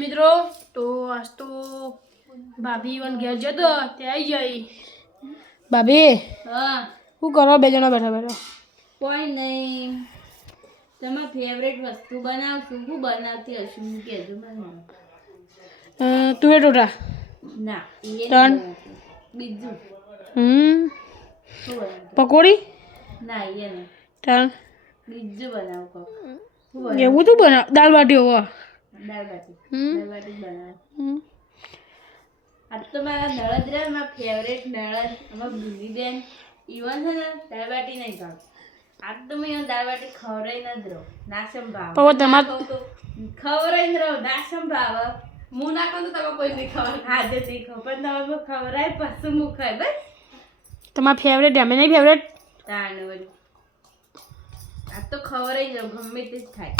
મિત્રો તો આજ તો ભાભી વન ઘેર જતો ત્યાં આવી જાય ભાભી હા શું કરો બે જણા બેઠા બેઠા કોઈ નહીં તમે ફેવરેટ વસ્તુ બનાવશું શું બનાવતી હશું હું કહેજો મને તું એ ટોટા ના એ ત્રણ. નહીં બીજું શું બનાવતું પકોડી ના એ નહીં ત્રણ બીજું બનાવ કહો એવું તું બનાવ દાળ બાટી હોવા દાળ બાટી હમ. દાળ બાટી જ બનાવ આજ તો મારા નળદ રહ્યા મારા ફેવરેટ નળદ અમારા ભૂલીબેન ઈવન છે ને દાળ બાટી નહીં ખાવ આજ તો મેં દાળ બાટી ખવડાવી ન જ રહો ના સંભાવ પણ તમાર ખવડાવી ન રહો ના સંભાવ હું ના કહું તો તમે કોઈ નહીં ખબર આજે નહીં ખાવ પણ તમે ખવડાય પછી હું ખાય બસ તમારા ફેવરેટ અમે નહીં ફેવરેટ તાણ વળી આજ તો ખવડાવી જાઉં ગમે તે જ થાય